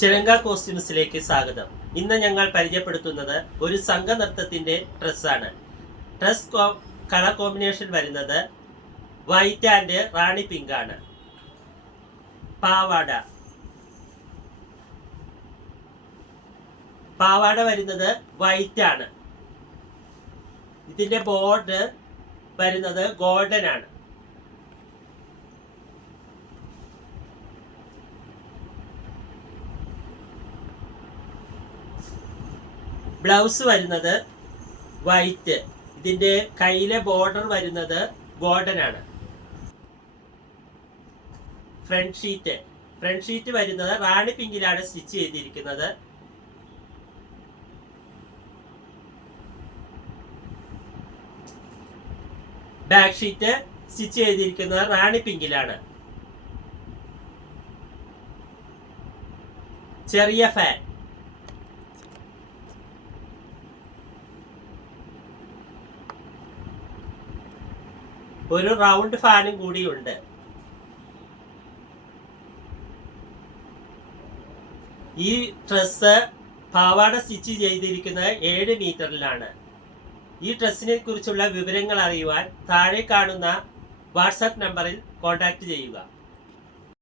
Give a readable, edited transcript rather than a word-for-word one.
ചിലങ്ക കോസ്റ്റ്യൂംസിലേക്ക് സ്വാഗതം. ഇന്ന് ഞങ്ങൾ പരിചയപ്പെടുത്തുന്നത് ഒരു സംഘനൃത്തത്തിന്റെ ഡ്രസ്സാണ്. ഡ്രസ് കളർ കോമ്പിനേഷൻ വരുന്നത് വൈറ്റ് ആൻഡ് റാണി പിങ്ക് ആണ്. പാവാട വരുന്നത് വൈറ്റ് ആണ്. ഇതിന്റെ ബോർഡർ വരുന്നത് ഗോൾഡൻ ആണ്. ബ്ലൗസ് വരുന്നത് വൈറ്റ്. ഇതിന്റെ കയ്യിലെ ബോർഡർ വരുന്നത് ഗോൾഡൻ ആണ്. ഫ്രണ്ട് ഷീറ്റ് വരുന്നത് റാണി പിങ്കിലാണ് സ്റ്റിച്ച് ചെയ്തിരിക്കുന്നത്. ബാക്ക് ഷീറ്റ് സ്റ്റിച്ച് ചെയ്തിരിക്കുന്നത് റാണി പിങ്കിലാണ്. ചെറിയ ഫാൻ, ഒരു റൗണ്ട് ഫാനും കൂടിയുണ്ട്. ഈ ഡ്രസ്സ് പാവാട സ്റ്റിച്ച് ചെയ്തിരിക്കുന്നത് 7 മീറ്ററിലാണ്. ഈ ഡ്രസ്സിനെ കുറിച്ചുള്ള വിവരങ്ങൾ അറിയുവാൻ താഴെ കാണുന്ന വാട്സാപ്പ് നമ്പറിൽ കോൺടാക്റ്റ് ചെയ്യുക.